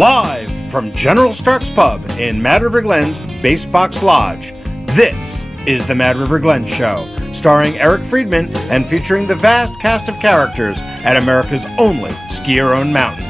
Live from General Stark's Pub in Mad River Glen's Basebox Lodge, this is the Mad River Glen Show, starring Eric Friedman and featuring the vast cast of characters at America's only ski-your-own mountain.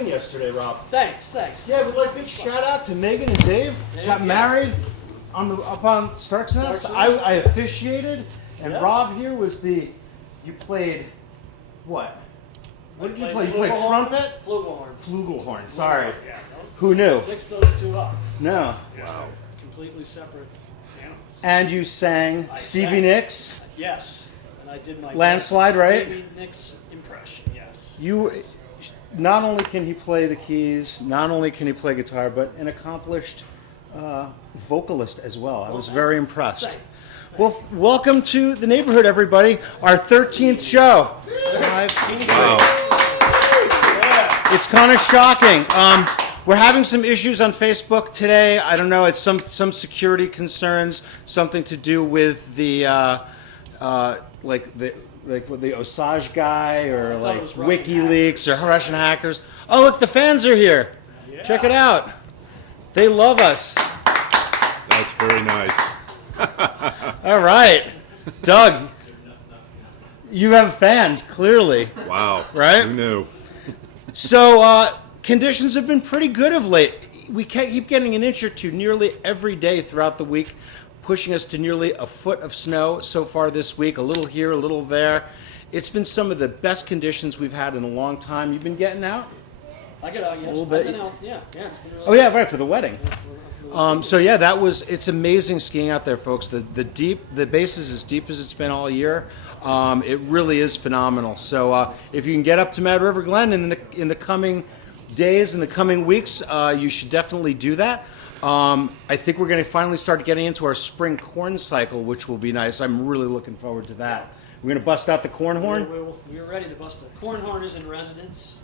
Yesterday, Rob. Thanks. Yeah, but like big shout out to Megan and Dave. Got married up on Stark's Nest. I officiated, and Rob here was you played what? What did you play? You played trumpet? Flugelhorn. Flugelhorn. Sorry. Yeah, Who knew? Mix those two up. No. Wow. Completely separate pianos. And you sang Stevie Nicks. Yes. And I did my Landslide, right? Stevie Nicks impression. Yes. Not only can he play the keys, not only can he play guitar, but an accomplished vocalist as well. I was very impressed. Well, welcome to the neighborhood, everybody. Our 13th show. Wow. It's kind of shocking. We're having some issues on Facebook today. I don't know. It's some security concerns, something to do with the the Osage guy or like WikiLeaks or Russian hackers. Oh, look, the fans are here. Yeah. Check it out. They love us. That's very nice. All right. Doug, you have fans, clearly. Wow. Right? Who knew? So, conditions have been pretty good of late. We keep getting an inch or two nearly every day throughout the week, pushing us to nearly a foot of snow so far this week, a little here, a little there. It's been some of the best conditions we've had in a long time. You've been getting out? I get out, yes. A little bit. I've been out, yeah, it's been really Right, for the wedding. It's amazing skiing out there, folks. The base is as deep as it's been all year. It really is phenomenal. So if you can get up to Mad River Glen in the coming days, in the coming weeks, you should definitely do that. I think we're going to finally start getting into our spring corn cycle, which will be nice. I'm really looking forward to that. We're going to bust out the corn horn? We're ready to bust it. Corn horn is in residence.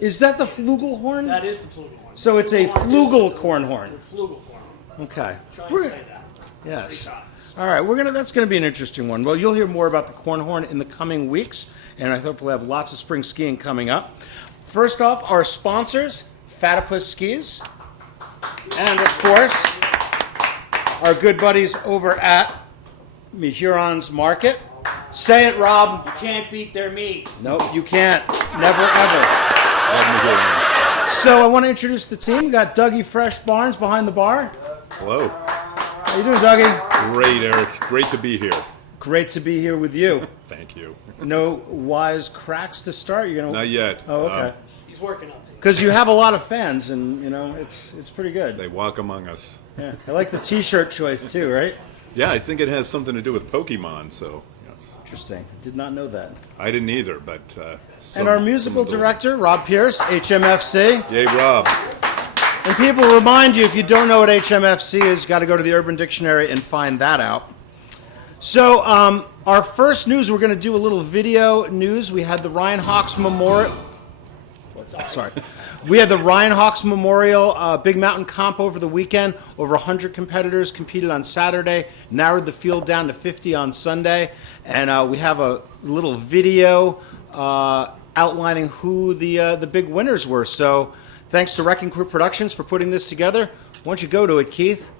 Is that the flugelhorn? That is the flugelhorn. So it's a flugel corn horn. The flugelhorn. Okay. Try and say that. Yes. All right. That's going to be an interesting one. Well, you'll hear more about the corn horn in the coming weeks, and I hopefully have lots of spring skiing coming up. First off, our sponsors, Fatipus Skis. And, of course, our good buddies over at Huron's Market. Say it, Rob. You can't beat their meat. Nope, you can't. Never, ever. So I want to introduce the team. We got Dougie Fresh Barnes behind the bar. Hello. How you doing, Dougie? Great, Eric. Great to be here. Great to be here with you. Thank you. No wise cracks to start? You're gonna... Not yet. Oh, okay. He's working up to it. Because you have a lot of fans, and it's pretty good. They walk among us. Yeah, I like the T-shirt choice too, right? Yeah, I think it has something to do with Pokemon. So yes. Interesting. Did not know that. I didn't either, but. And our musical director, Rob Pierce, HMFC. Yay, Rob. And people remind you, if you don't know what HMFC is, you got to go to the Urban Dictionary and find that out. So, our first news, we're going to do a little video news. We had the Ryan Hawks Memorial. We had the Ryan Hawks Memorial Big Mountain Comp over the weekend. Over 100 competitors competed on Saturday, narrowed the field down to 50 on Sunday. And we have a little video outlining who the big winners were. So thanks to Wrecking Crew Productions for putting this together. Why don't you go to it, Keith?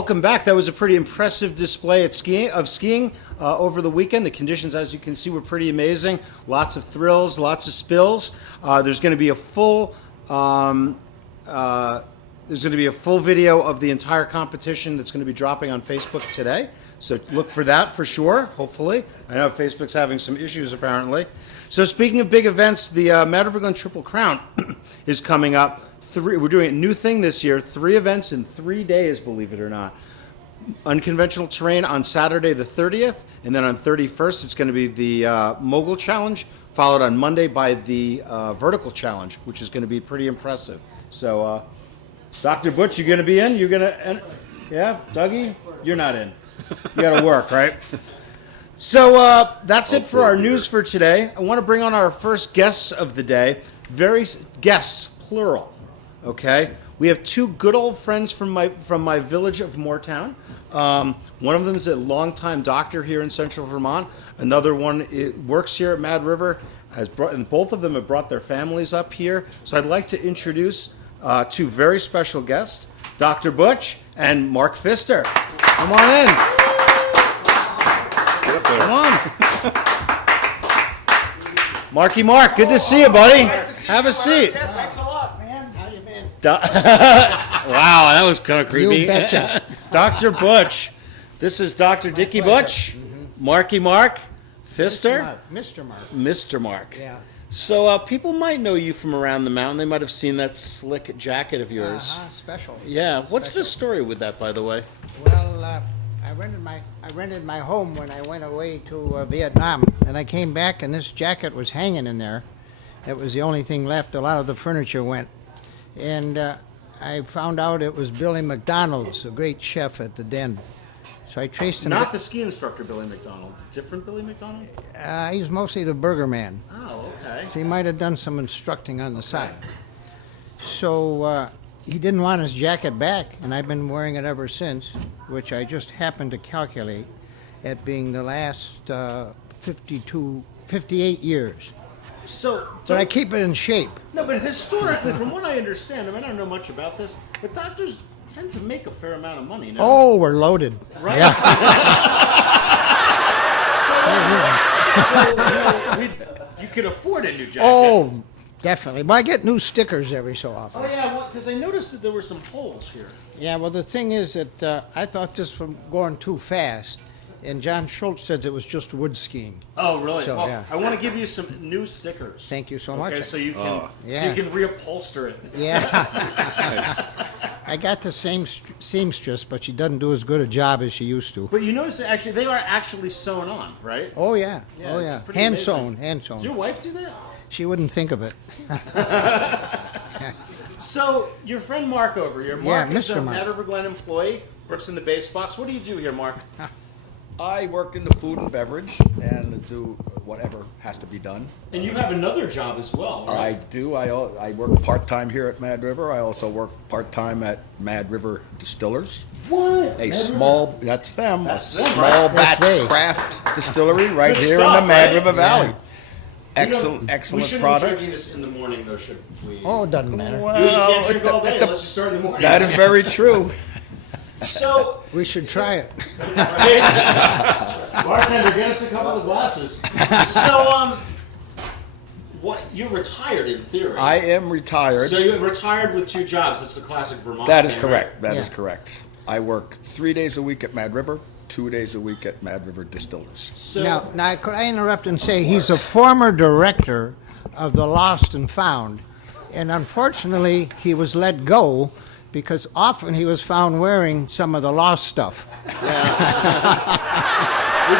welcome back. That was a pretty impressive display of skiing over the weekend. The conditions, as you can see, were pretty amazing. Lots of thrills, lots of spills. There's going to be a full video of the entire competition that's going to be dropping on Facebook today. So look for that for sure, hopefully. I know Facebook's having some issues apparently. So speaking of big events, the Mad River Glen Triple Crown is coming up. We're doing a new thing this year, 3 events in 3 days, believe it or not. Unconventional terrain on Saturday the 30th, and then on 31st it's going to be the Mogul Challenge, followed on Monday by the Vertical Challenge, which is going to be pretty impressive. So, Dr. Butch, you going to be in? You're going to, yeah? Dougie? You're not in. You got to work, right? So that's it for our news for today. I want to bring on our first guests of the day. Guests, plural. Okay, we have 2 good old friends from my village of Moortown. One of them is a longtime doctor here in Central Vermont. Another one works here at Mad River. And both of them have brought their families up here. So I'd like to introduce 2 very special guests, Dr. Butch and Mark Pfister. Come on in. Get up there. Come on. Marky Mark, good to see you, buddy. Have a seat. Yeah, thanks a lot, man. How you been? Wow, that was kind of creepy. You betcha. Dr. Butch. This is Dr. Dickie Butch. Marky Mark. Pfister. Mr. Mark. Mr. Mark. Yeah. So people might know you from around the mountain. They might have seen that slick jacket of yours. Special. Yeah. What's the Special. story with that, by the way? Well, I rented my home when I went away to Vietnam, and I came back, and this jacket was hanging in there. It was the only thing left. A lot of the furniture went, and I found out it was Billy McDonald's, a great chef at the Den. So I traced him. Not the ski instructor Billy McDonald. Different Billy McDonald? He's mostly the burger man. Oh, okay. So he might have done some instructing on the side. So he didn't want his jacket back, and I've been wearing it ever since, which I just happened to calculate at being the last 58 years. So, But I keep it in shape. no, but historically, from what I understand, I don't know much about this, but doctors tend to make a fair amount of money. No? Oh, we're loaded. Right? Yeah. You can afford a new jacket. Oh, definitely. But I get new stickers every so often. Oh yeah, well, because I noticed that there were some holes here. Yeah, well, the thing is that I thought this was going too fast, and John Schultz says it was just wood skiing. Oh, really? So, well, yeah. I want to give you some new stickers. Thank you so much. Okay, so you can Yeah. so you can reupholster it. Yeah. I got the same seamstress, but she doesn't do as good a job as she used to. But you notice that actually they are actually sewn on, right? Oh, yeah. Yeah, Oh, it's yeah. pretty Hand amazing. sewn, hand Does your sewn. wife do that? She wouldn't think of it. So your friend Mark over here, Mark Yeah, is a Mr. Mark. Mad River Glen employee, works in the base box. What do you do here, Mark? I work in the food and beverage and do whatever has to be done. And you have another job as well, I right? do. I work part-time here at Mad River. I also work part-time at Mad River Distillers. What? A small, that's them, That's a them, small right? batch That's they. craft distillery right Good here stuff, in the Mad right? River Valley. Yeah. Excellent, We excellent shouldn't products. be drinking this in the morning, though, should we? Oh, it doesn't matter. you can't drink all day at the- unless you start in the morning. That is very true. So, We should try it. bartender, get us a couple of glasses. So, what? You're retired in theory. I am retired. So you're retired with 2 jobs. That's the classic Vermont. That is thing, correct. right? That is Yeah. correct. I work 3 days a week at Mad River, 2 days a week at Mad River Distillers. So, Now, could I interrupt and say he's a former director of the Lost and Found, and unfortunately he was let go because often he was found wearing some of the lost stuff. we're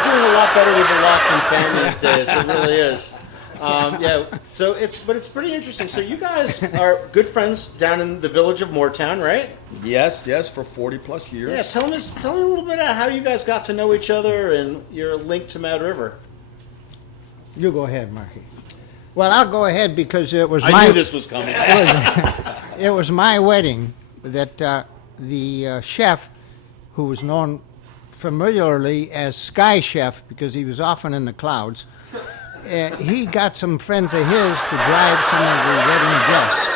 doing a lot better with the Lost and Found these days. It really is. Yeah. So it's pretty interesting. So you guys are good friends down in the village of Moortown, right? Yes, yes, for 40 plus years. Yeah. Tell me a little bit about how you guys got to know each other and your link to Mad River. You go ahead, Marky. Well, I'll go ahead because it was I knew this was coming. it was my wedding that the chef, who was known familiarly as Sky Chef because he was often in the clouds, he got some friends of his to drive some of the wedding guests.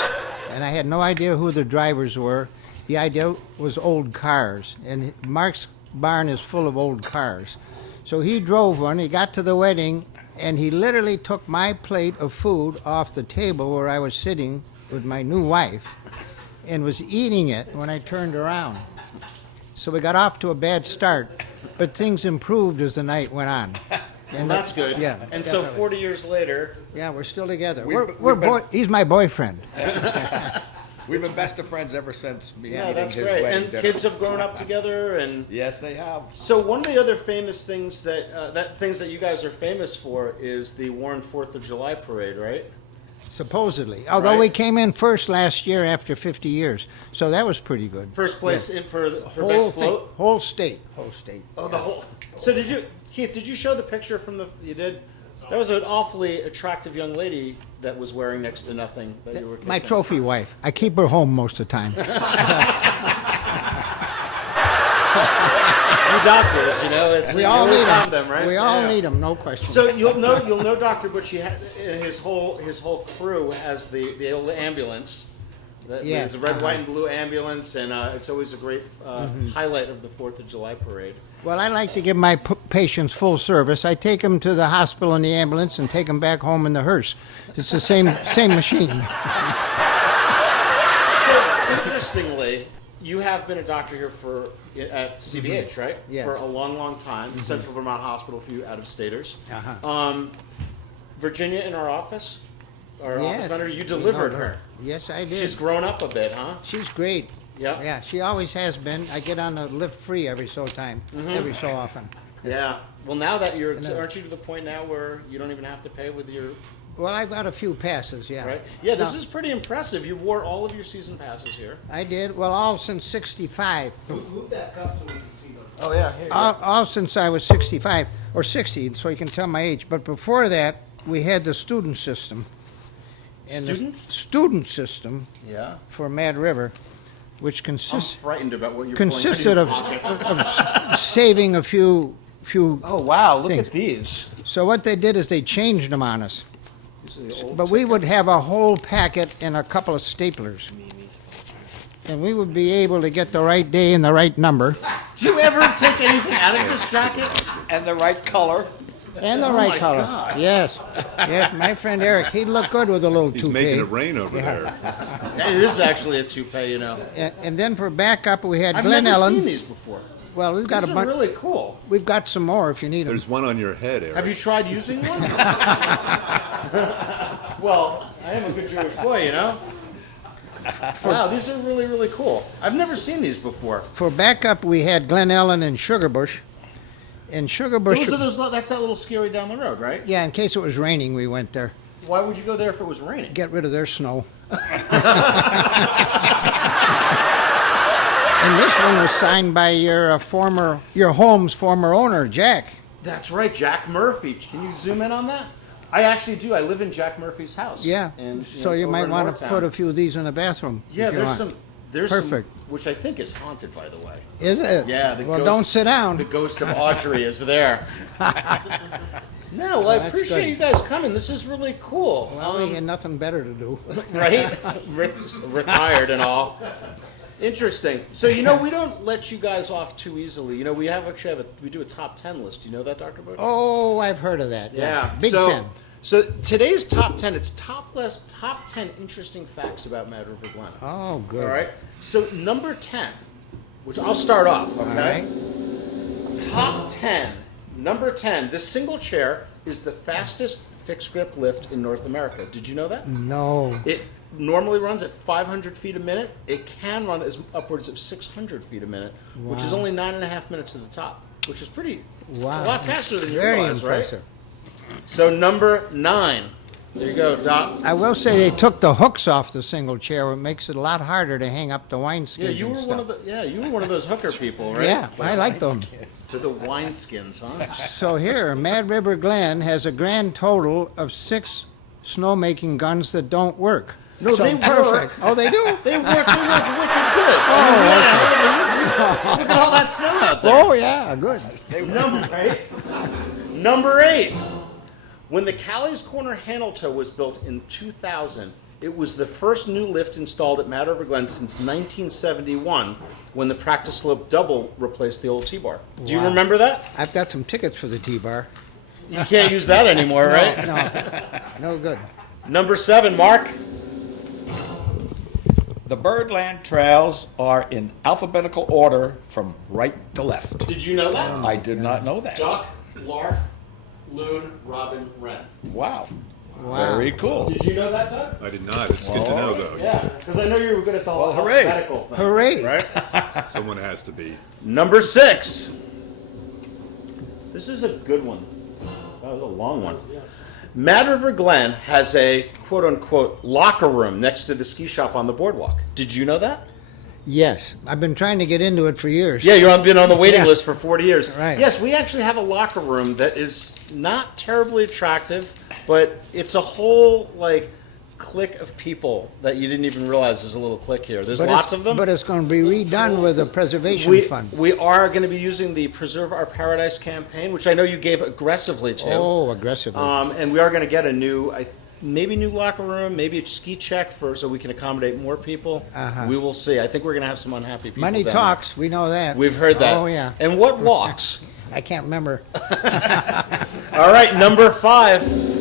And I had no idea who the drivers were. the idea was old cars, and Mark's barn is full of old cars. So he drove one, he got to the wedding, and he literally took my plate of food off the table where I was sitting with my new wife and was eating it when I turned around. So we got off to a bad start, but things improved as the night went on. And that's good. Yeah. And definitely. so 40 years later, Yeah, we're still together. We've been- He's my boyfriend. We've been best of friends ever since me yeah, eating that's his great. wedding And dinner. kids have grown up together, and Yes, they have. so one of the other famous things that you guys are famous for is the Warren 4th of July parade, right? Supposedly. Although Right. we came in first last year after 50 years. So that was pretty good. First place for Whole best thing, float. whole state. Whole state. Oh, the whole. So Keith? Did you show the picture from the? You did. That was an awfully attractive young lady that was wearing next to nothing that you were kissing. My trophy wife. I keep her home most of the time. You doctors, it's We you all always need have them. them, right? We all Yeah. need them, no question. So you'll know Dr. Butch. His whole crew has the old ambulance. Yes, It's a red, white, and blue ambulance, and it's always a great highlight of the 4th of July parade. Well, I like to give my patients full service. I take them to the hospital in the ambulance and take them back home in the hearse. It's the same machine. So interestingly, you have been a doctor here at CVH, right? Yes. For a long, long time. The Central Vermont Hospital for you out-of-staters. Uh-huh. Virginia in our office, our Yes. office manager, you delivered No, her. Yes, I did. She's grown up a bit, huh? She's great. Yep. Yeah, she always has been. I get on the lift free every so often. Yeah. Well, now that aren't you to the point now where you don't even have to pay with your, Well, I've got a few passes, yeah. right? Yeah, this Now, is pretty impressive. You wore all of your season passes here. I did. Well, all since 65. Move that cup so we can see those. Oh, yeah. Here you go. All since I was 65 or 60, so you can tell my age. But before that, we had the student system. And Student? The student system Yeah. for Mad River, which I'm frightened about what you're consisted pulling of, out your pockets. of saving a few. Oh, wow. Look things. at these. So what they did is they changed them on us. These are the old But we would have a whole packet and a couple of staplers. And we would be able to get the right day and the right number. Do you ever take anything out of this jacket? And the right color. And the Oh right my color. God. Yes. Yes, my friend Eric, he'd look good with a little He's toupee. making it rain over there. It is actually a toupee, And then for backup, we had I've Glen never Ellyn. seen these before. Well, we've got These a are bunch. really cool. We've got some more if you need them. There's one on your head, Eric. Have you tried using one? Well, I am a good Jewish boy, Wow, these are really, really cool. I've never seen these before. For backup, we had Glen Ellyn and Sugarbush. And Sugarbush. That's that little scary down the road, right? Yeah, in case it was raining, we went there. Why would you go there if it was raining? Get rid of their snow. And this one was signed by your home's former owner, Jack. That's right, Jack Murphy. Can you zoom in on that? I actually do. I live in Jack Murphy's house. Yeah. And, So you over might in want to Moortown. put a few of these in the bathroom. Yeah, if you want. there's Perfect. some, which I think is haunted, by the way. Is it? Yeah. Well, don't sit down. The ghost of Audrey is there. No, well, I that's appreciate good. you guys coming. This is really cool. Well, we had nothing better to do. Right? Retired and all. Interesting. So we don't let you guys off too easily. We we do a top 10 list. Do you know that, Dr. Butch? Oh, I've heard of that. Yeah. Big so, 10. So today's top 10. It's top 10 interesting facts about Mad River Glen. Oh, good. All right. So number 10, which I'll start off. Okay. All right. Top 10. Number 10. This single chair is the fastest fixed grip lift in North America. Did you know that? No. It normally runs at 500 feet a minute. It can run as upwards of 600 feet a minute, which is Wow. only 9.5 minutes to the top, which is pretty a Wow. lot faster than you Very realize, impressive. right? So number 9. There you go, Doc. I will say they took the hooks off the single chair, which makes it a lot harder to hang up the wineskins. Yeah, you were and one stuff. of you were one of those hooker people, right? Yeah, I like them. To the wineskins, huh? So here, Mad River Glen has a grand total of 6 snowmaking guns that don't work. No, So they perfect. work. Oh, they do? They work wicked good. Look at all that snow out there. Oh, yeah, good. Number 8. When the Callie's Corner handle toe was built in 2000, It was the first new lift installed at Mad River Glen since 1971, when the practice slope double replaced the old T-bar. Do you Wow. remember that? I've got some tickets for the T-bar. You can't use that anymore, right? No good. Number 7, Mark. The Birdland trails are in alphabetical order from right to left. Did you know that? I did not know that. Duck, lark, loon, robin, wren. Wow. Wow. Very cool. Did you know that, Doug? I did not. It's good to know, though. Yeah, because I know you were good at the whole hooray. alphabetical thing. Hooray. Right? Someone has to be. Number 6. This is a good one. That was a long one. Mad River Glen has a quote-unquote locker room next to the ski shop on the boardwalk. Did you know that? Yes. I've been trying to get into it for years. Yeah, you've been on the waiting Yeah. list for 40 years. Right. Yes, we actually have a locker room that is not terribly attractive, but it's a whole, like, clique of people that you didn't even realize there's a little clique here. There's lots of them. But it's going to be redone with a preservation fund. We are going to be using the Preserve Our Paradise campaign, which I know you gave aggressively to. Oh, aggressively. And we are going to get a new, maybe new locker room, maybe a ski check so we can accommodate more people. Uh-huh. We will see. I think we're going to have some unhappy people. Money down talks. We know that. there. We've heard that. Oh, yeah. And what walks? I can't remember. All right, number 5.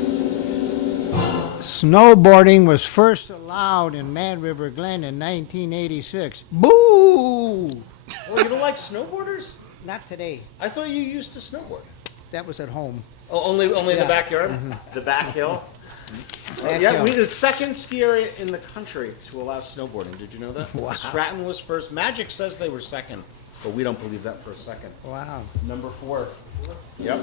Snowboarding was first allowed in Mad River Glen in 1986. Boo! Oh, you don't like snowboarders? Not today. I thought you used to snowboard. That was at home. Oh, only in the Yeah. backyard? The back hill? Back Yeah, hill. we're the second ski area in the country to allow snowboarding. Did you know that? Wow. Stratton was first. Magic says they were second, but we don't believe that for a second. Wow. Number 4. Yep.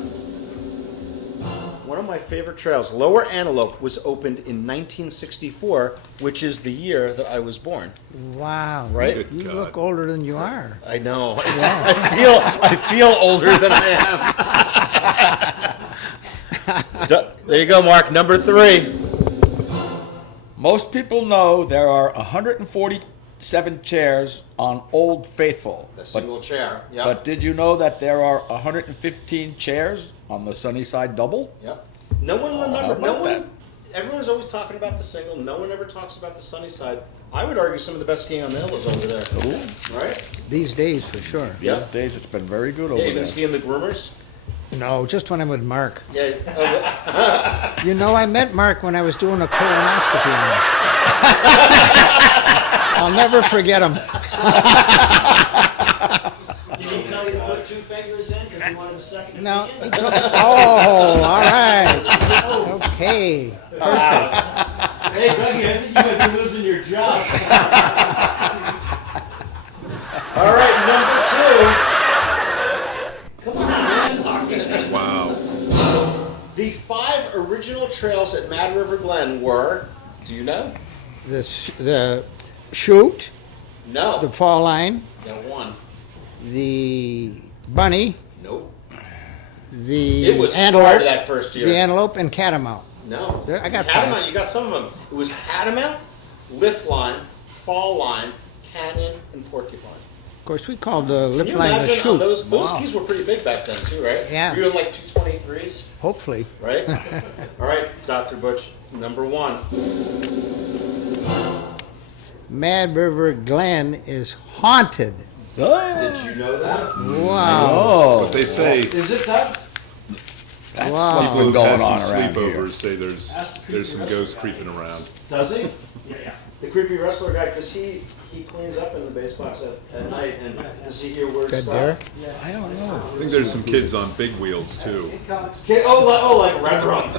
One of my favorite trails, Lower Antelope, was opened in 1964, which is the year that I was born. Wow. Right? Good You God. look older than you are. I know. I feel older than I am. There you go, Mark. Number 3. Most people know there are 147 chairs on Old Faithful. The single chair. Yep. But did you know that there are 115 chairs on the Sunnyside Double? Yep. No one how remember. No about one. that? Everyone's always talking about the single. No one ever talks about the Sunnyside. I would argue some of the best skiing on the hill is over there. Right? These days, for sure. Yeah. These days it's been very good Yeah, over you've been there. skiing the groomers. No, just when I'm with Mark. Yeah. Oh, You know, I met Mark when I was doing a colonoscopy on him. I'll never forget him. Did he tell you to put 2 fingers in because he wanted a second opinion? No. he took- Oh, all right. Okay. hey, Dougie, I think you might be losing your job. All right, number 2. Come on, man. Wow. The 5 original trails at Mad River Glen were. Do you know? The chute, No. the fall line, No one. the bunny, Nope. the It was prior antelope, to that first year. the antelope, and catamount. No. There- I got Catamount. 5. You got some of them. It was Catamount, Lift Line, Fall Line, Canyon, and Porcupine. Of course, we called the Can lip you line the imagine? chute. Those skis were pretty big back then too, right? Yeah. You were doing like 223s, Hopefully. right? All right, Dr. Butch, number 1. Mad River Glen is haunted. Did you know that? Wow. Oh, But they say Is it, Doug? that's Wow. what's people been who've had going some on around here. sleepovers say there's some ghosts creeping around. Does he? Yeah. The creepy wrestler guy, because he cleans up in the base box at night, and does he hear weird That stuff? Derek? I don't know. I think there's some kids on big wheels too. Okay, oh, like Red Rum.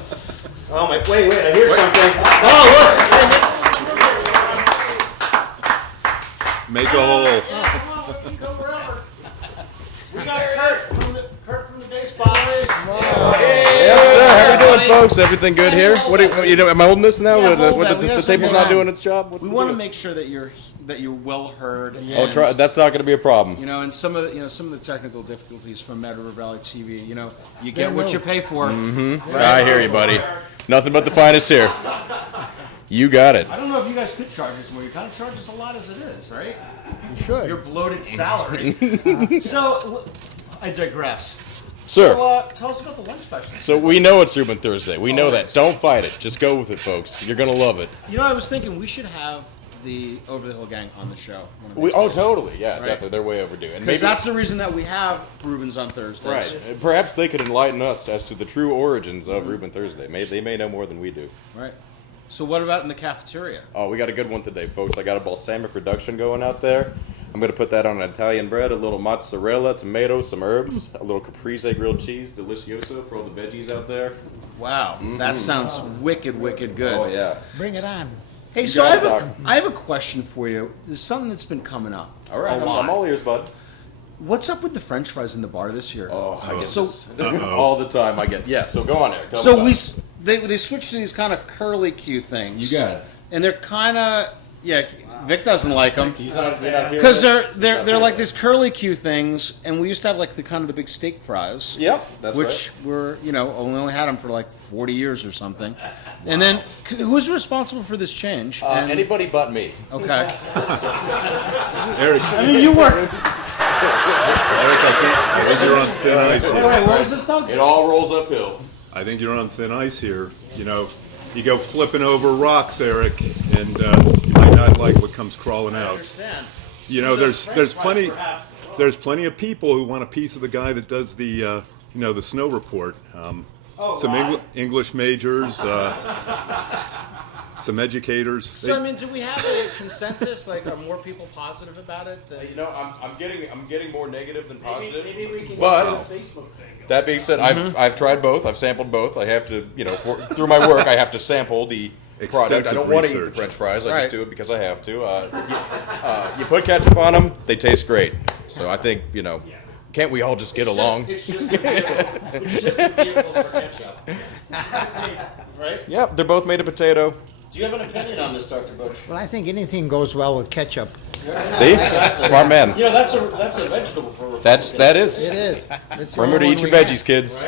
Oh my! Wait! I hear something. Oh, Make a hole. look! You go wherever. We got Kurt from the base box. Yes, sir. How you doing, folks? Everything good here? What do you know? Am I holding this now? Yeah, What, hold what, that. We the have table's some not more. doing its job. What's We the want to deal? make sure that you're well heard. Oh, try, that's not going to be a problem. You know, and some of the technical difficulties from Mad River Valley TV. You know, you get what you pay for. I hear you, buddy. Nothing but the finest here. You got it. I don't know if you guys could charge us more. You kind of charge us a lot as it is, right? You should. Your bloated salary. So, I digress. Sir. So, tell us about the lunch special. So we know it's Reuben Thursday. We know that. Don't fight it. Just go with it, folks. You're gonna love it. You know, I was thinking we should have the Over the Hill Gang on the show. One of these days. Totally. Yeah, Right. definitely. They're way overdue. And Because maybe that's the reason that we have Rubens on Thursdays. right. And perhaps they could enlighten us as to the true origins of Reuben Thursday. They may know more than we do. Right. So what about in the cafeteria? Oh, we got a good one today, folks. I got a balsamic reduction going out there. I'm going to put that on an Italian bread, a little mozzarella, tomatoes, some herbs, a little caprese grilled cheese, delicioso for all the veggies out there. Wow, that sounds wicked, wicked good. Oh, yeah. Bring it on. Hey, so got it, Doc. I have a question for you. There's something that's been coming up. All right, a lot. I'm all ears, bud. What's up with the French fries in the bar this year? Oh, I get so this all the time. I get. Yeah, so go on, Eric. Tell me so about it. they switched to these kind of curly Q things. You got it. And they're kind of Vic doesn't like them He's not here. because they're like these curly Q things, and we used to have like the kind of the big steak fries. Yep, that's which were we only had them for like 40 years or something. And then who's responsible for this change? right. Anybody but me. Okay. Eric, I mean, you were. I think you're on thin ice Wait, here. what was this, Doug? It all rolls uphill. I think you're on thin ice here. You know, you go flipping over rocks, Eric, and you might not like what comes crawling out. You know, there's plenty of people who want a piece of the guy that does the the snow report. Some English majors, some educators. So I mean, do we have a consensus? Like, are more people positive about it? You know, I'm getting more negative than positive. Maybe we can But- do a Facebook thing. That being said, I've tried both. I've sampled both. I have to, through my work, I have to sample the product. I Extensive don't want to eat the research. French fries. I Right. just do it because I have to. You put ketchup on them, they taste great. So I think, can't we all just get along? It's just a vehicle. It's just a vehicle for ketchup. Right? Yep, they're both made of potato. Do you have an opinion on this, Dr. Butch? Well, I think anything goes well with ketchup. See, smart man. You know, that's a vegetable for Republicans. That is. It is. It's the Remember to only eat your one we veggies, have. kids.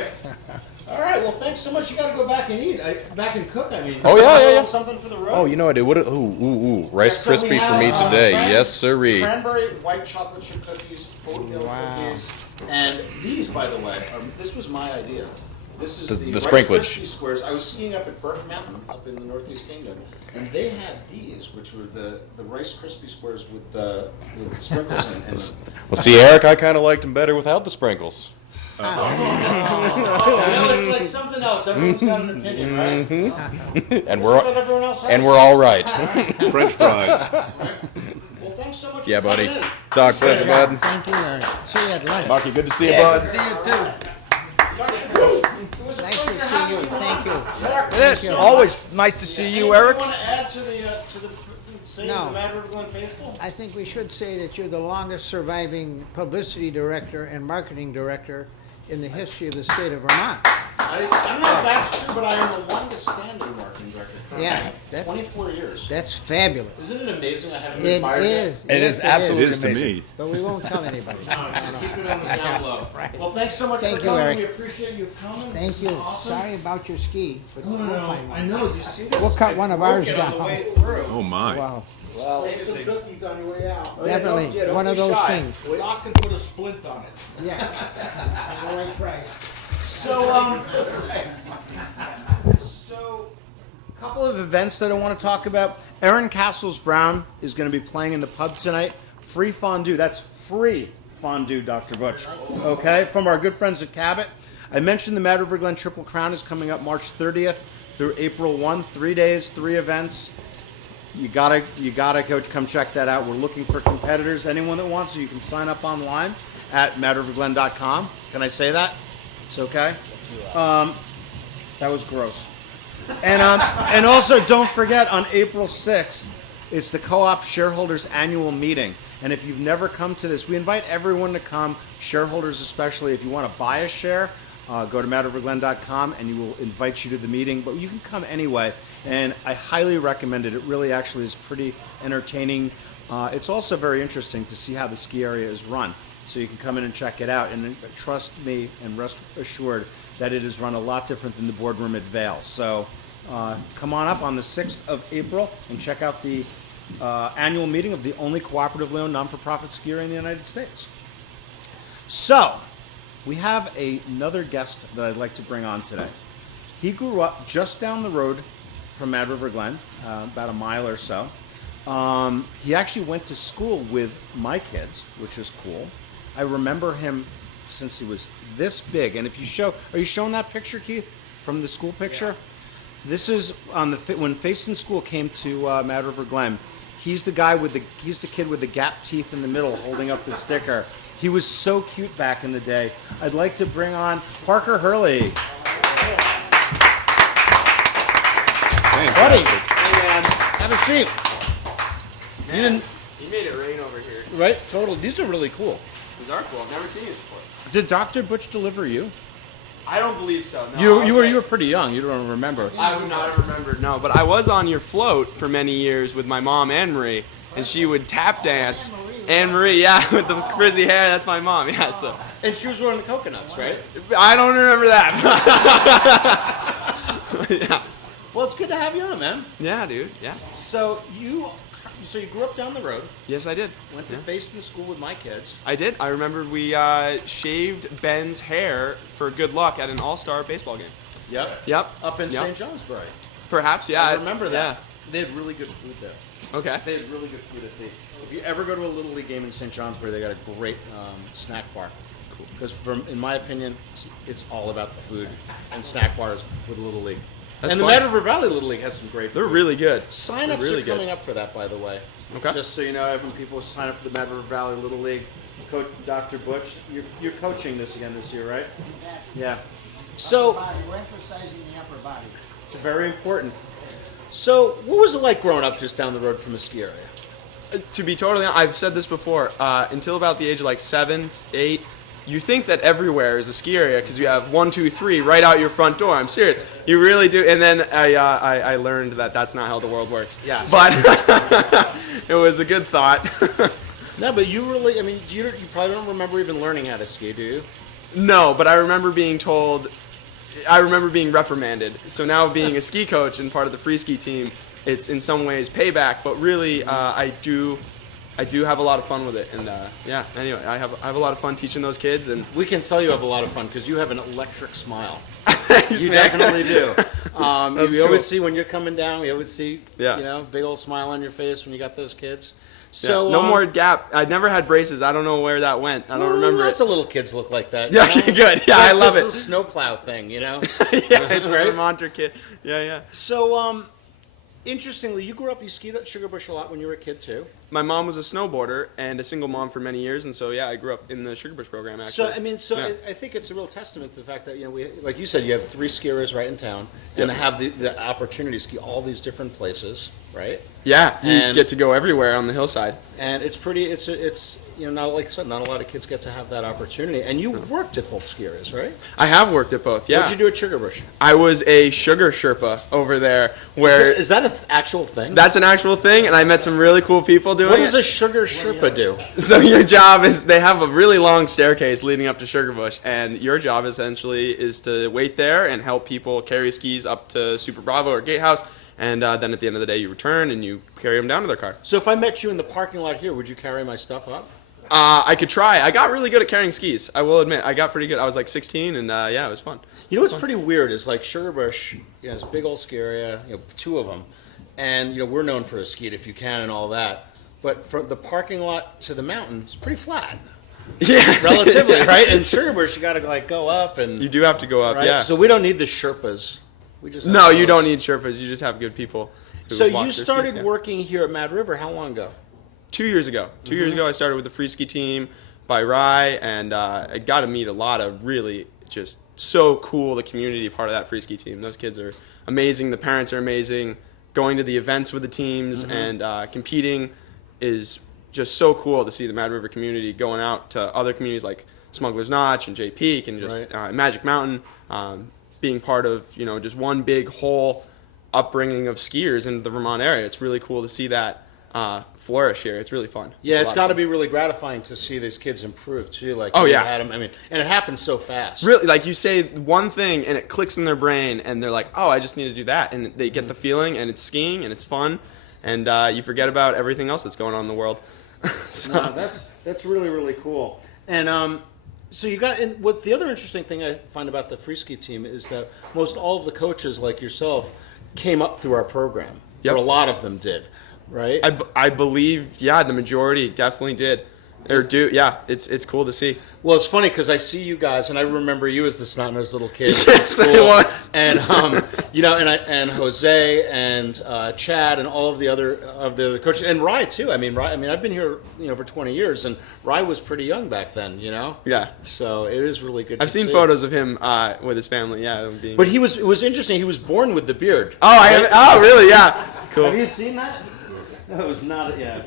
All right. Well, thanks so much. You got to go back and eat. Back and cook. I mean. Oh, yeah. Something for the road. Oh, you know I did. What? Ooh, Rice So we Krispie for me have, today. cran- Yes, sirree. Cranberry white chocolate chip cookies, oatmeal cookies, and these, by the way, this was my idea. This is The the Rice sprinklage. Krispie squares. I was skiing up at Burke Mountain up in the Northeast Kingdom, and they had these, which were the Rice Krispie squares with the sprinkles in. And Well, see, Eric, I kind of liked them better without the sprinkles. it's like something else. Everyone's got an opinion, right? And That everyone else has. we're all right. French fries. Well, thanks so much. Yeah, for buddy. coming in. Doc, pleasure, bud. Thank you, Eric. See you at lunch. Marky, good to see you, bud. See you too. It was a Nice to pleasure see having you. Thank you. It is always nice to see you, Eric. Want to add to the saying No. of the Mad River Glen faithful? I think we should say that you're the longest surviving publicity director and marketing director in the history of the state of Vermont. I don't know if that's true, but I am the longest standing marketing director. Yeah, that- 24 years. That's fabulous. Isn't it amazing I haven't been It fired is. It Yes, is absolutely It is to amazing. me. But we won't tell anybody. yet? No, just keep it on the down low. Right. Well, thanks so much Thank for you, coming. Eric. We appreciate you coming. Thank This you. is awesome. Sorry about your ski, but we'll find I one. know. Do you see this? We'll cut one of ours broke it on the down. way through. Oh my. Wow. Take some cookies on your way out. Definitely. One of those things. Doc can put a splint on it. Yeah. At the right price. So, a couple of events that I want to talk about. Erin Castles Brown is going to be playing in the pub tonight. Free fondue. That's free fondue, Dr. Butch. Okay, from our good friends at Cabot. I mentioned the Mad River Glen Triple Crown is coming up March 30th through April 1. 3 days, 3 events. You gotta go come check that out. We're looking for competitors. Anyone that wants to, you can sign up online at madriverglen.com. Can I say that? It's okay. That was gross. And also don't forget on April 6th, it's the Co-op Shareholders Annual Meeting. And if you've never come to this, we invite everyone to come, shareholders especially. If you want to buy a share, go to madriverglen.com and you will invite you to the meeting. But you can come anyway, and I highly recommend it. It really actually is pretty entertaining. It's also very interesting to see how the ski area is run. So you can come in and check it out. And trust me and rest assured that it is run a lot different than the boardroom at Vail. So come on up on the 6th of April and check out the annual meeting of the only cooperatively owned non-for-profit ski area in the United States. So, we have another guest that I'd like to bring on today. He grew up just down the road from Mad River Glen, about a mile or so. He actually went to school with my kids, which is cool. I remember him since he was this big. And if you are you showing that picture, Keith, from the school picture? Yeah. This is on when Facein School came to Mad River Glen. He's the kid with the gap teeth in the middle holding up the sticker. He was so cute back in the day. I'd like to bring on Parker Hurley. Buddy, Hey man, have a seat. you made it rain over here. Right? Totally. These are really cool. These are cool. I've never seen these before. Did Dr. Butch deliver you? I don't believe so. No, You were pretty young. You don't remember. I would not have remembered. No, but I was on your float for many years with my mom, Anne Marie, and she would tap dance. Anne Marie, yeah, with the frizzy hair. That's my mom. Yeah, so. And she was wearing the coconuts, right? I don't remember that. Yeah. Well, it's good to have you on, man. Yeah, dude. Yeah. So you grew up down the road. Yes, I did. Went to Facein School with my kids. I did. I remember we shaved Ben's hair for good luck at an all-star baseball game. Yep. Yep. Up in Yep. St. Johnsbury. Perhaps, yeah. I remember that. Yeah. They had really good food there. Okay. They had really good food at the. If you ever go to a Little League game in St. Johnsbury, they got a great snack bar. Cool. Because in my opinion, it's all about the food and snack bars with Little League. That's and the fun. Mad River Valley Little League has some great food. They're really good. Sign-ups really are coming good. up for that, by the way. Okay. Just so you know, when people sign up for the Mad River Valley Little League, Coach Dr. Butch, you're coaching this again this year, right? Yeah. So We're emphasizing the upper body. it's very important. So what was it like growing up just down the road from the ski area? To be totally honest, I've said this before, until about the age of like 7, 8, you think that everywhere is a ski area because you have 1, 2, 3 right out your front door. I'm serious. You really do. And then I learned that that's not how the world works. Yeah. But it was a good thought. No, but you really, I mean, you probably don't remember even learning how to ski, do you? No, but I remember being told, I remember being reprimanded. So now being a ski coach and part of the free ski team, it's in some ways payback, but really I do have a lot of fun with it, and yeah. Anyway, I have a lot of fun teaching those kids, and We can tell you have a lot of fun because you have an electric smile. Thanks, You man. definitely do. That's We always cool. see when you're coming down. We always see, Yeah. big old smile on your face when you got those kids. Yeah, So no more gap. I never had braces. I don't know where that went. I don't remember Lots it. of little kids look like that. Yeah, you know? okay, good. Yeah, I love It's it. a snowplow thing, you know. Yeah, it's a Right? Vermonter kid. Yeah. So, interestingly, you grew up. You skied at Sugarbush a lot when you were a kid too. My mom was a snowboarder and a single mom for many years, and so yeah, I grew up in the Sugarbush program. Actually, Yeah. I think it's a real testament to the fact that we, like you said, you have 3 ski areas right in town, and to have the opportunity to ski all these different places, right? Yeah, you And- get to go everywhere on the hillside. And it's pretty. It's not like I said, not a lot of kids get to have that opportunity. And you worked at both ski areas, right? I have worked at both. Yeah, What'd you do at Sugarbush? I was a sugar Sherpa over there, where Is that an actual thing? that's an actual thing, and I met some really cool people doing What it. does a sugar Sherpa do? So your job is, they have a really long staircase leading up to Sugarbush, and your job essentially is to wait there and help people carry skis up to Super Bravo or Gatehouse, and then at the end of the day you return and you carry them down to their car. So if I met you in the parking lot here, would you carry my stuff up? I could try. I got really good at carrying skis. I will admit, I got pretty good. I was like 16, and yeah, it was fun. You know what's pretty weird is like Sugarbush, it's a big old ski area, 2 of them, and we're known for a ski it if you can and all that. But from the parking lot to the mountain, it's pretty flat, Yeah, relatively, right? And Sugarbush, you got to like go up and You do have to go up. right? Yeah. So we don't need the Sherpas. We just have No, you those. don't need Sherpas. You just have good people. Who So walk you their skis, started yeah. working here at Mad River how long ago? 2 years ago. 2 years ago, I started with the free ski team by Rye, and I got to meet a lot of really just so cool, the community part of that free ski team. Those kids are amazing. The parents are amazing. Going to the events with the teams and competing is just so cool to see the Mad River community going out to other communities like Smuggler's Notch and Jay Peak and just Magic Mountain, being part of just one big whole upbringing of skiers in the Vermont area. It's really cool to see that flourish here. It's really fun. Yeah, a it's lot got of to fun. be really gratifying to see these kids improve too. Like, Oh, you yeah. had 'em, and it happens so fast. Really, like you say one thing and it clicks in their brain and they're like, oh, I just need to do that. And they get the feeling, and it's skiing and it's fun, and you forget about everything else that's going on in the world. So, No, that's really really cool. And So you got, and what the other interesting thing I find about the free ski team is that most all of the coaches, like yourself, came up through our program. Yep. Or a lot of them did, right? I believe, the majority definitely did. Or do, it's cool to see. Well, it's funny because I see you guys, and I remember you as the snot-nosed little kid. Yes, it was. And and Jose and Chad and all of the other coaches, and Rye too. I mean, I've been here for 20 years, and Rye was pretty young back then. Yeah. So it is really good. I've seen photos of him with his family. Yeah. But it was interesting. He was born with the beard. Oh, really? Yeah. Cool. Have you seen that? No, it was not. Yeah.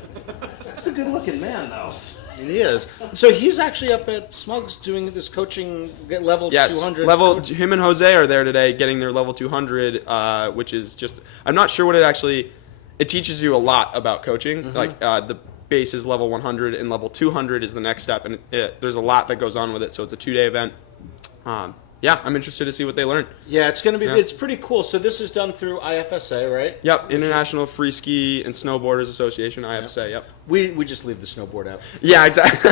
He's a good-looking man, though. He is. So he's actually up at Smugs doing this coaching level 200. Him and Jose are there today getting their level 200, which is just, I'm not sure what it teaches you a lot about coaching. Mm-hmm. Like the base is level 100 and level 200 is the next step. And there's a lot that goes on with it. So it's a 2-day event. I'm interested to see what they learn. Yeah, it's going to be, it's pretty cool. So this is done through IFSA, right? Yep, International Free Ski and Snowboarders Association, IFSA, yep. We just leave the snowboard out. Yeah, exactly.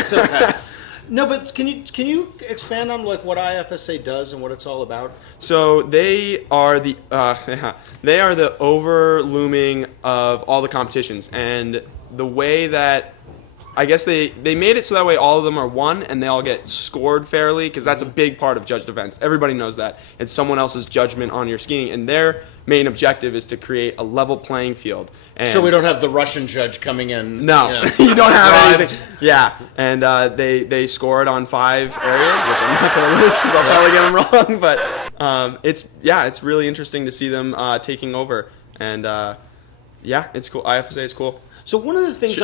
No, but can you expand on like what IFSA does and what it's all about? So they are the overlooming of all the competitions, and the way that I guess they made it so that way all of them are one and they all get scored fairly, because that's a big part of judged events. Everybody knows that. It's someone else's judgment on your skiing, and their main objective is to create a level playing field. And so we don't have the Russian judge coming in. No, you don't have anything. Yeah, and they scored on 5 areas, which I'm not going to list because I'll probably get them wrong. But it's really interesting to see them taking over, and it's cool. IFSA is cool. So one of the things IFSA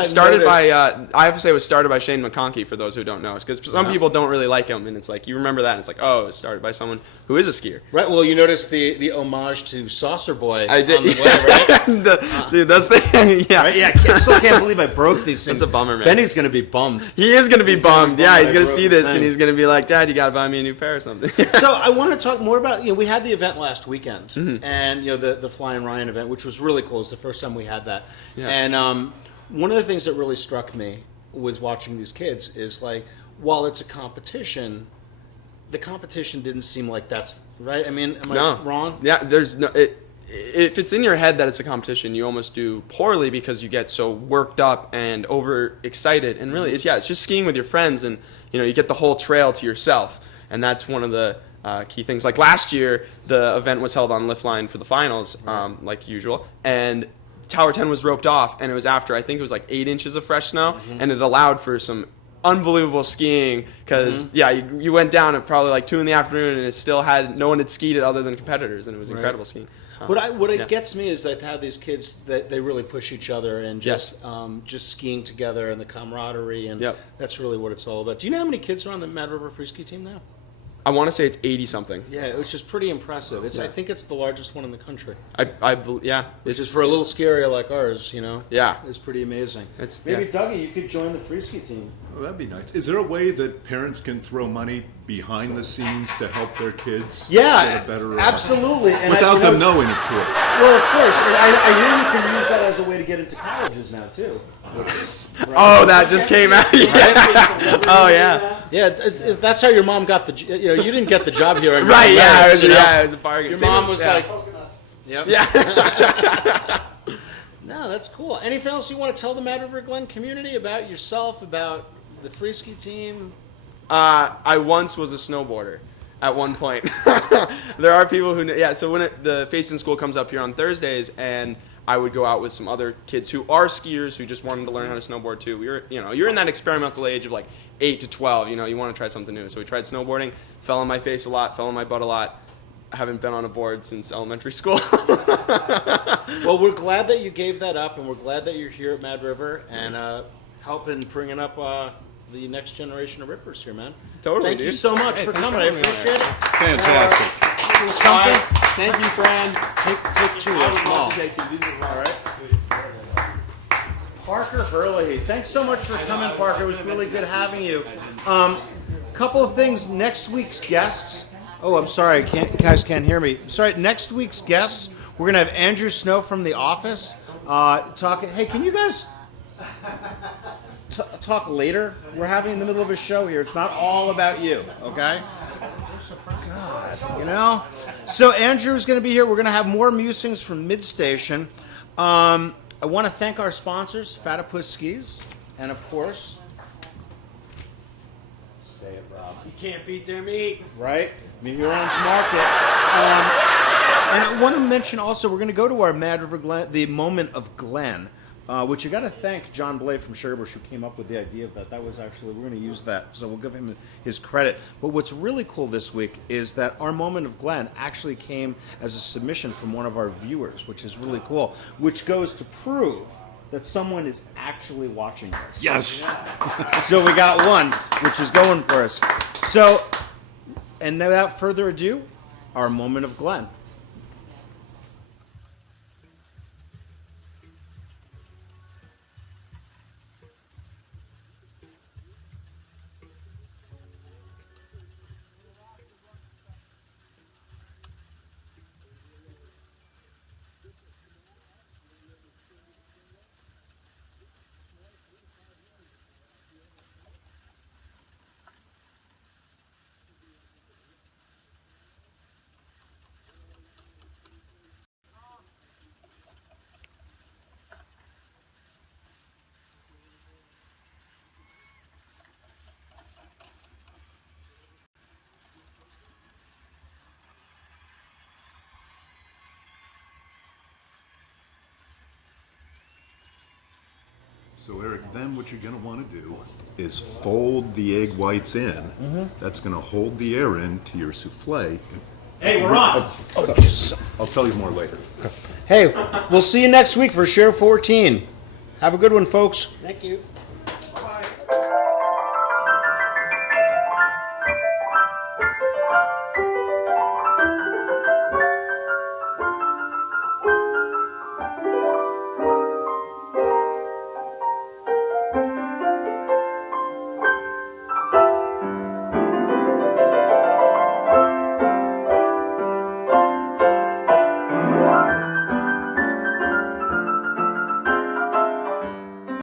was started by Shane McConkey, for those who don't know, because some people don't really like him, and it's like you remember that, and it's like, oh, it was started by someone who is a skier. Right. Well, you noticed the homage to Saucer Boy. I did. On the way, right? Dude, that's the yeah. Right? Yeah. I still can't believe I broke these things. It's a bummer, man. Benny's gonna be bummed. He is gonna be bummed. Yeah, he's gonna see this, and he's gonna be like, Dad, you gotta buy me a new pair or something. So I want to talk more about, we had the event last weekend, and the Flying Ryan event, which was really cool. It's the first time we had that, and one of the things that really struck me was watching these kids is like, while it's a competition, the competition didn't seem like that's right. I mean, am I wrong? Yeah, there's no. If it's in your head that it's a competition, you almost do poorly because you get so worked up and overexcited. And really, it's just skiing with your friends, and you get the whole trail to yourself, and that's one of the key things. Like last year, the event was held on lift line for the finals, like usual, and Tower 10 was roped off, and it was after, I think it was like 8 inches of fresh snow, and it allowed for some unbelievable skiing, because you went down at probably like 2 in the afternoon, and it still had no one had skied it other than competitors, and it was incredible skiing. What gets me is that how these kids, that they really push each other, and just skiing together, and the camaraderie, and that's really what it's all about. Do you know how many kids are on the Mad River Free Ski team now? I want to say it's 80 something. Yeah, which is pretty impressive. I think it's the largest one in the country. Which is for a little ski area like ours, Yeah, it's pretty amazing. Maybe Dougie, you could join the free ski team. Oh, that'd be nice. Is there a way that parents can throw money behind the scenes to help their kids get a better absolutely, and without them knowing, of course? Well, of course, and I hear you can use that as a way to get into colleges now too. Oh, that just came out. Oh yeah. Yeah, that's how your mom got the. You didn't get the job here. Right? Yeah, it was a bargain. Your mom was like, "Yep." Yeah. No, that's cool. Anything else you want to tell the Mad River Glen community about yourself, about the free ski team? I once was a snowboarder at one point. There are people who, so when the Face in School comes up here on Thursdays, and I would go out with some other kids who are skiers who just wanted to learn how to snowboard too. We were, you're in that experimental age of like 8 to 12, you want to try something new. So we tried snowboarding, fell on my face a lot, fell on my butt a lot. I haven't been on a board since elementary school. Well, we're glad that you gave that up, and we're glad that you're here at Mad River and helping bringing up the next generation of rippers here, man. Totally, Thank you so much for coming. I appreciate it. Fantastic. Something. Thank you, friend. Take 2. They're small. All right. Parker Hurley, thanks so much for coming, Parker. It was really good having you. Couple of things. Next week's guests. Oh, I'm sorry, you guys can't hear me. Sorry, next week's guests, we're gonna have Andrew Snow from The Office talking. Hey, can you guys? talk later. We're having in the middle of a show here. It's not all about you, okay? God, you know? So Andrew's going to be here. We're going to have more musings from Midstation. I want to thank our sponsors, Fatapus Skis, and of course... Say it, Rob. You can't beat their meat. Right? Orange Market. And I want to mention also, we're going to go to our Mad River Glen, the Moment of Glen, which you got to thank John Blay from Sugarbush who came up with the idea of that. That was actually, we're going to use that, so we'll give him his credit. But what's really cool this week is that our Moment of Glen actually came as a submission from one of our viewers, which is really cool, which goes to prove that someone is actually watching this. Yes. So we got one, which is going for us. So, and without further ado, our Moment of Glen. So Eric, then what you're going to want to do is fold the egg whites in. That's going to hold the air in to your souffle. Hey, we're on. I'll tell you more later. Hey, we'll see you next week for Share 14. Have a good one, folks. Thank you.